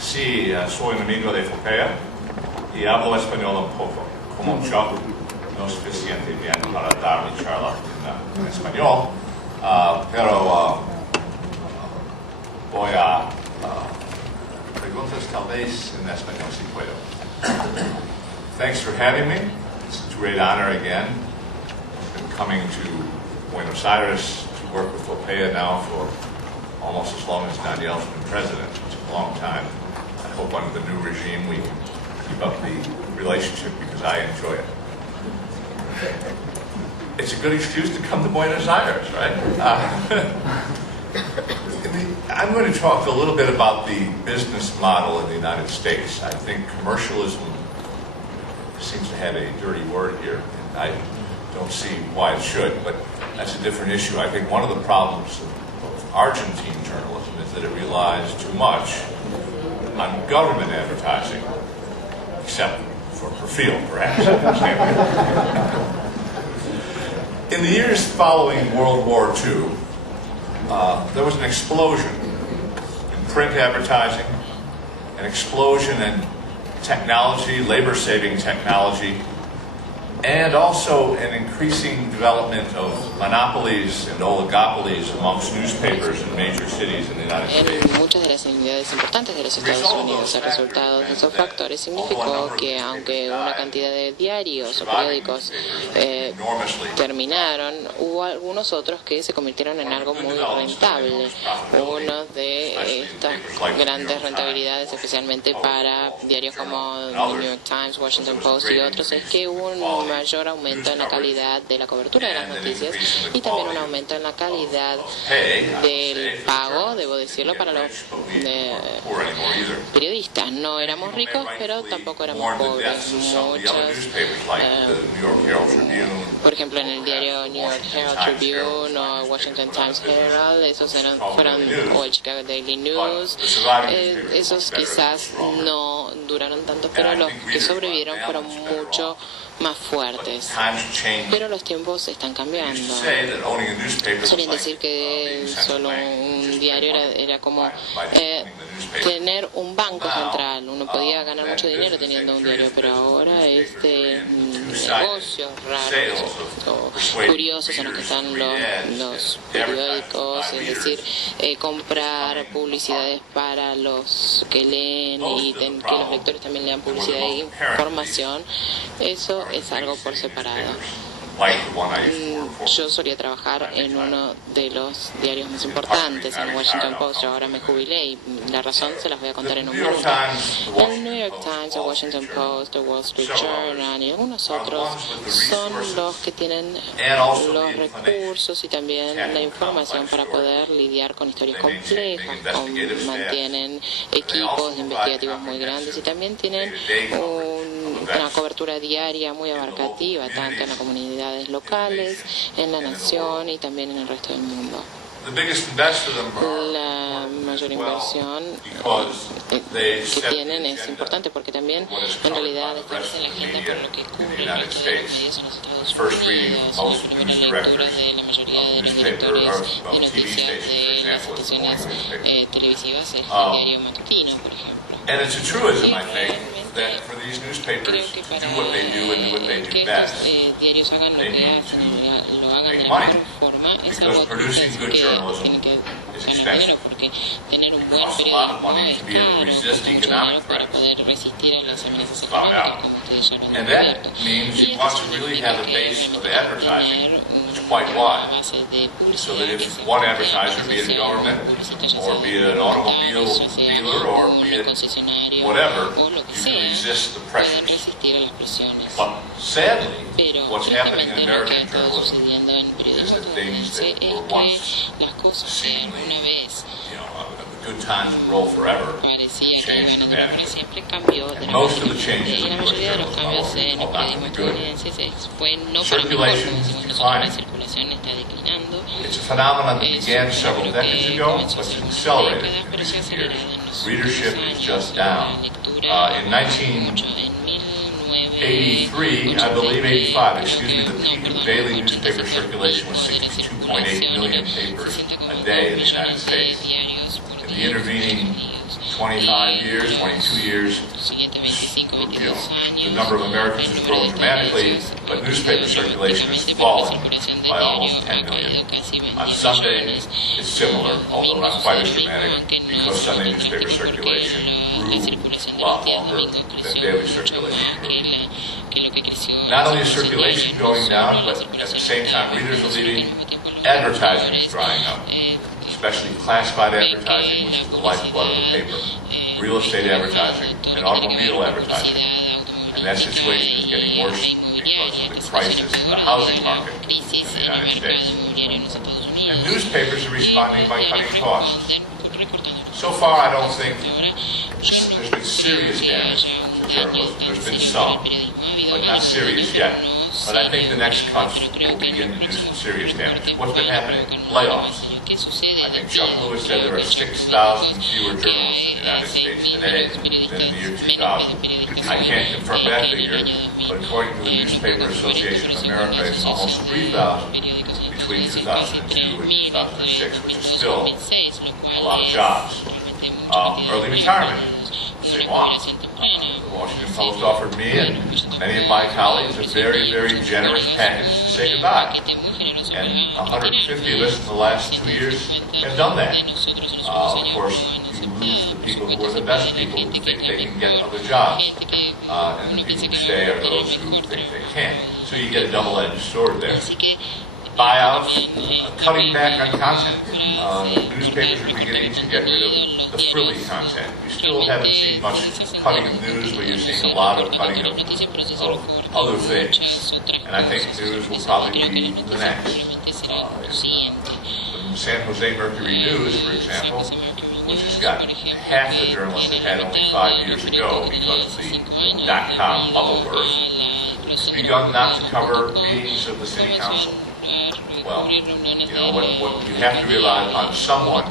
Sí, soy un amigo de Fopea y hablo español un poco. Como yo no es suficiente bien para dar mi charla en español, pero voy a preguntas tal vez en español si puedo. Thanks for having me. It's a great honor again. I've been coming to Buenos Aires to work with Fopea now for almost as long as Daniel's been president. It's a long time. I hope under the new regime we can keep up the relationship because I enjoy it. It's a good excuse to come to Buenos Aires, right? I'm going to talk a little bit about the business model in the United States. I think commercialism seems to have a dirty word here, and I don't see why it should, but that's a different issue. I think one of the problems of Argentine journalism is that it relies too much on government advertising, except for Perfil, perhaps. In the years following World War II, there was an explosion in print advertising, an explosion in technology, labor-saving technology, and also an increasing development of monopolies and oligopolies amongst newspapers in major cities in the United States. En muchas de las unidades importantes de los Estados Unidos, el resultado de esos factores significó que aunque una cantidad de diarios o periódicos terminaron, hubo algunos otros que se convirtieron en algo muy rentable. Uno de estas grandes rentabilidades, especialmente para diarios como The New York Times, Washington Post y otros, es que hubo un mayor aumento en la calidad de la cobertura de las noticias y también un aumento en la calidad del pago, debo decirlo, para los periodistas. No éramos ricos, pero tampoco éramos pobres. Muchos, por ejemplo, en el diario New York Herald Tribune o Washington Times Herald, esos fueron, o el Chicago Daily News, esos quizás no duraron tanto, pero los que sobrevivieron fueron mucho más fuertes. Pero los tiempos están cambiando. Solían decir que solo un diario era como tener un banco central. Uno podía ganar mucho dinero teniendo un diario, pero ahora negocios raros o curiosos en los que están los periódicos, es decir, comprar publicidades para los que leen y que los lectores también lean publicidad e información. Eso es algo por separado. Yo solía trabajar en uno de los diarios más importantes, en Washington Post. Yo ahora me jubilé y la razón se las voy a contar en un minuto. El New York Times, el Washington Post, el Wall Street Journal y algunos otros son los que tienen los recursos y también la información para poder lidiar con historias complejas, mantienen equipos investigativos muy grandes y también tienen una cobertura diaria muy abarcativa, tanto en las comunidades locales, en la nación y también en el resto del mundo. La mayor inversión que tienen es importante porque también en realidad establecen la agenda por lo que cubre el resto de los medios en los Estados Unidos. La primera lectura de la mayoría de los directores de noticias de las estaciones televisivas es el diario matutino, por ejemplo. And it's a truism, I think, that for these newspapers to do what they do and do what they do best, they need to make money, because producing good journalism is expensive. It costs a lot of money to be able to resist economic threats. It's found out. And that means you want to really have a base of advertising that's quite wide, so that if one advertiser, be it a government, or be it an automobile dealer, or be it whatever, you can resist the pressures. But sadly, what's happening in American journalism is that things that were once seemingly, good times would roll forever, change dramatically. And most of the changes in English journalism are not good. Circulation is declining. It's a phenomenon that began several decades ago, but it's accelerated in recent years. Readership is just down. In 1983, I believe 85, the peak of daily newspaper circulation was 62.8 million papers a day in the United States. In the intervening 25 years, 22 years, the number of Americans has grown dramatically, but newspaper circulation has fallen by almost 10 million. On Sunday, it's similar, although not quite as dramatic, because Sunday newspaper circulation grew a lot longer than daily circulation grew. Not only is circulation going down, but at the same time readers are leaving, advertising is drying up, especially classified advertising, which is the lifeblood of the paper, real estate advertising, and automobile advertising. And that situation is getting worse because of the crisis in the housing market in the United States. And newspapers are responding by cutting costs. So far, I don't think there's been serious damage to journalism. There's been some, but not serious yet. But I think the next cuts will begin to do some serious damage. What's been happening? Layoffs. I think Chuck Lewis said there are 6,000 fewer journalists in the United States today than in the year 2000. I can't confirm that figure, but according to the Newspaper Association of America, it's almost 3,000 between 2002 and 2006, which is still a lot of jobs. Early retirement. They want. The Washington Post offered me and many of my colleagues a very, very generous package to say goodbye. And 150 of us in the last 2 years have done that. Of course, you lose the people who are the best people who think they can get other jobs. And the people who stay are those who think they can't. So you get a double-edged sword there. Buyouts, cutting back on content. Newspapers are beginning to get rid of the frilly content. You still haven't seen much cutting of news, but you're seeing a lot of cutting of other things. And I think news will probably be the next. The San Jose Mercury News, for example, which has got half the journalists it had only 5 years ago because of the .com bubble burst, has begun not to cover meetings of the city council. Well, you know, what you have to rely upon someone